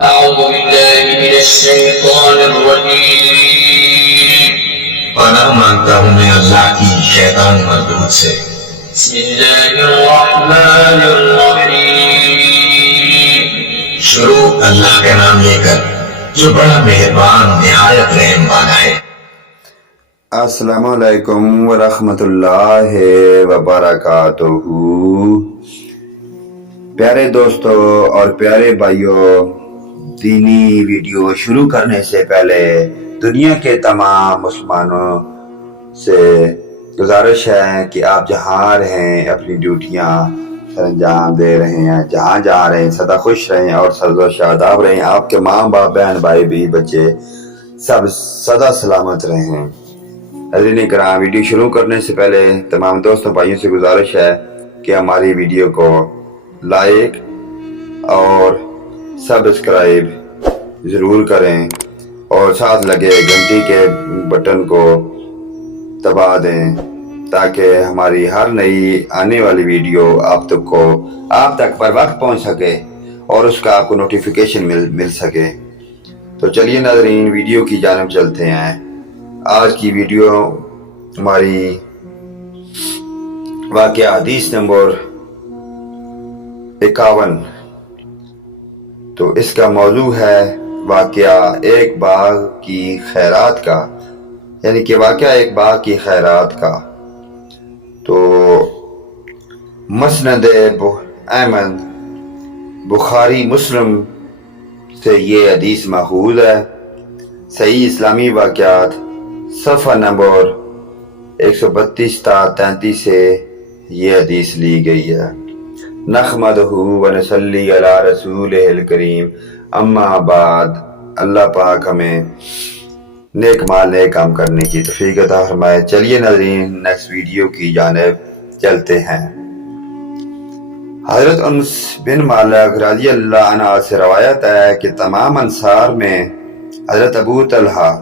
أعوذ بالله من الشيطان الرجيم پناہ مانگتا ہوں میں اللہ کی شیطان مردود سے۔ بسم الله الرحمن الرحيم شروع اللہ کے نام لے کر جو بڑا مہربان نہایت رحم والا ہے۔ السلام علیکم ورحمۃ اللہ وبرکاتہ۔ پیارے دوستو اور پیارے بھائیوں، دینی ویڈیو شروع کرنے سے پہلے دنیا کے تمام مسلمانوں سے گزارش ہے کہ آپ جہاں رہیں اپنی ڈیوٹیاں سر انجام دے رہے ہیں، جہاں جا رہے ہیں سدا خوش رہیں اور سرد و شاداب رہیں، آپ کے ماں باپ بہن بھائی بھی بچے سب سدا سلامت رہیں۔ حضرین کرام، ویڈیو شروع کرنے سے پہلے تمام دوستوں بھائیوں سے گزارش ہے کہ ہماری ویڈیو کو لائک اور سبسکرائب ضرور کریں اور ساتھ لگے گھنٹی کے بٹن کو دبا دیں تاکہ ہماری ہر نئی آنے والی ویڈیو آپ تک پر وقت پہنچ سکے اور اس کا آپ کو نوٹیفیکیشن مل سکے۔ تو چلیے ناظرین، ویڈیو کی جانب چلتے ہیں۔ آج کی ویڈیو ہماری واقعہ حدیث نمبر 51، تو اس کا موضوع ہے واقعہ ایک باغ کی خیرات کا، یعنی کہ واقعہ ایک باغ کی خیرات کا۔ تو مسند احمد بخاری مسلم سے یہ حدیث ماخوذ ہے۔ صحیح اسلامی واقعات صفحہ نمبر 132 تا 33 سے یہ حدیث لی گئی ہے۔ نحمدہ ونصلی علی رسولہ الکریم، اما بعد۔ اللہ پاک ہمیں نیک مال نیک کام کرنے کی توفیق عطا فرمائے۔ چلیے ناظرین، نیکسٹ ویڈیو کی جانب چلتے ہیں۔ حضرت انس بن مالک رضی اللہ عنہ سے روایت ہے کہ تمام انصار میں حضرت ابو طلحہ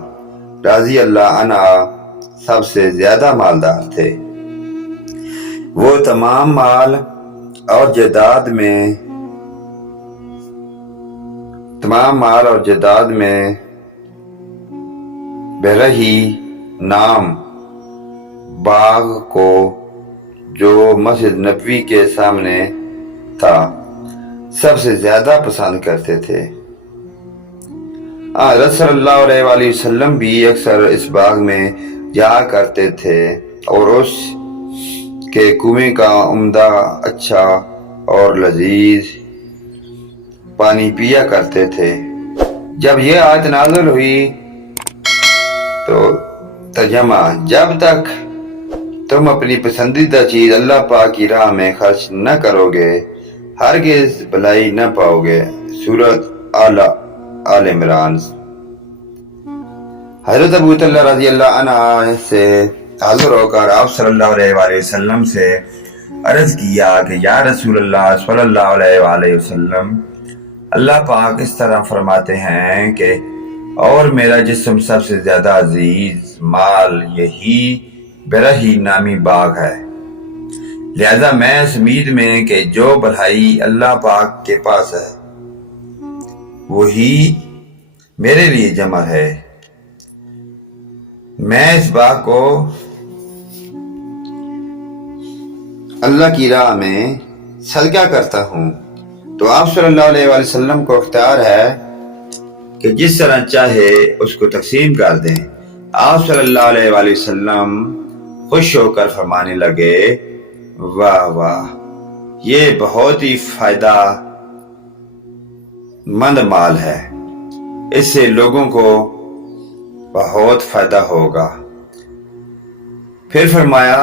رضی اللہ عنہ سب سے زیادہ مالدار تھے۔ وہ تمام مال اور جائیداد میں برہی نام باغ کو جو مسجد نبوی کے سامنے تھا سب سے زیادہ پسند کرتے تھے۔ حضرت صلی اللہ علیہ وآلہ وسلم بھی اکثر اس باغ میں جایا کرتے تھے اور اس کے کنویں کا عمدہ، اچھا اور لذیذ پانی پیا کرتے تھے۔ جب یہ آیت نازل ہوئی تو ترجمہ: جب تک تم اپنی پسندیدہ چیز اللہ پاک کی راہ میں خرچ نہ کرو گے ہرگز بھلائی نہ پاؤ گے۔ سورۃ آل عمران۔ حضرت ابو طلحہ رضی اللہ عنہ سے حاضر ہو کر آپ صلی اللہ علیہ وآلہ وسلم سے عرض کیا کہ یا رسول اللہ صلی اللہ علیہ وآلہ وسلم، اللہ پاک اس طرح فرماتے ہیں کہ اور میرا جسم سب سے زیادہ عزیز مال یہی برہی نامی باغ ہے، لہذا میں اس امید میں کہ جو بھلائی اللہ پاک کے پاس ہے وہی میرے لیے جمع ہے، میں اس باغ کو اللہ کی راہ میں صدقہ کرتا ہوں۔ تو آپ صلی اللہ علیہ وآلہ وسلم کو اختیار ہے کہ جس طرح چاہے اس کو تقسیم کر دیں۔ آپ صلی اللہ علیہ وآلہ وسلم خوش ہو کر فرمانے لگے، واہ واہ، یہ بہت ہی فائدہ مند مال ہے، اس سے لوگوں کو بہت فائدہ ہوگا۔ پھر فرمایا،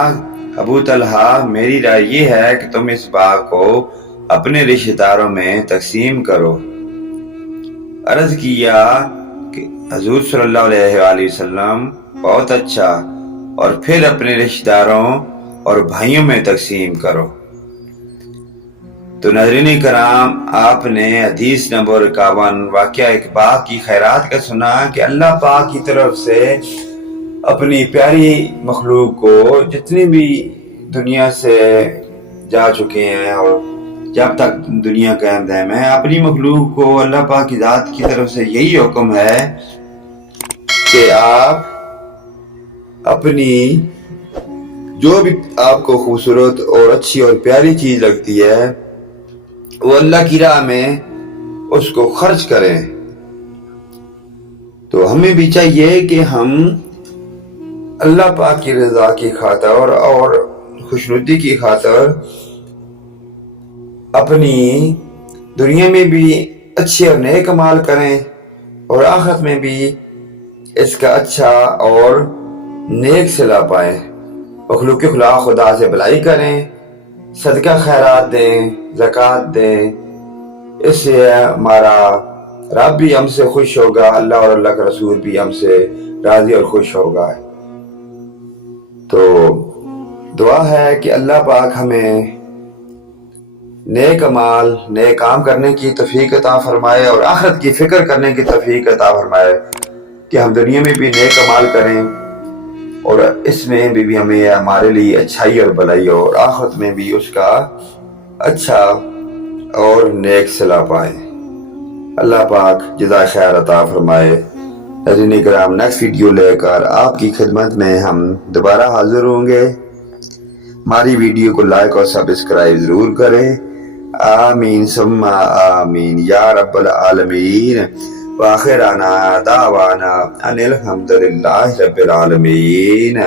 ابو طلحہ، میری رائے یہ ہے کہ تم اس باغ کو اپنے رشتہ داروں میں تقسیم کرو۔ عرض کیا کہ حضور صلی اللہ علیہ وآلہ وسلم، بہت اچھا، اور پھر اپنے رشتہ داروں اور بھائیوں میں تقسیم کرو۔ تو ناظرین کرام، آپ نے حدیث نمبر 51 واقعہ ایک باغ کی خیرات کا سنا کہ اللہ پاک کی طرف سے اپنی پیاری مخلوق کو جتنی بھی دنیا سے جا چکے ہیں اور جب تک دنیا قائم دائم ہے۔ اپنی مخلوق کو اللہ پاک کی ذات کی طرف سے یہی حکم ہے کہ آپ اپنی جو بھی آپ کو خوبصورت اور اچھی اور پیاری چیز لگتی ہے وہ اللہ کی راہ میں اس کو خرچ کریں۔ تو ہمیں بھی چاہیے کہ ہم اللہ پاک کی رضا کی خاطر اور خوشنودی کی خاطر اپنی دنیا میں بھی اچھے اور نیک اعمال کریں اور آخرت میں بھی اس کا اچھا اور نیک صلہ پائیں۔ مخلوق کے خلاف خدا سے بھلائی کریں، صدقہ خیرات دیں، زکوٰۃ دیں، اس سے ہمارا رب بھی ہم سے خوش ہوگا، اللہ اور اللہ کا رسول بھی ہم سے راضی اور خوش ہوگا۔ تو دعا ہے کہ اللہ پاک ہمیں نیک اعمال، نیک کام کرنے کی توفیق عطا فرمائے اور آخرت کی فکر کرنے کی توفیق عطا فرمائے کہ ہم دنیا میں بھی نیک اعمال کریں اور اس میں بھی ہمیں ہمارے لیے اچھائی اور بھلائی ہو اور آخرت میں بھی اس کا اچھا اور نیک صلہ پائیں۔ اللہ پاک جزائے خیر عطا فرمائے۔ ناظرین کرام، نیکسٹ ویڈیو لے کر آپ کی خدمت میں ہم دوبارہ حاضر ہوں گے۔ ہماری ویڈیو کو لائک اور سبسکرائب ضرور کریں۔ آمین ثم آمین یا رب العالمین۔ وآخرنا دعوانا ان الحمد للہ رب العالمین۔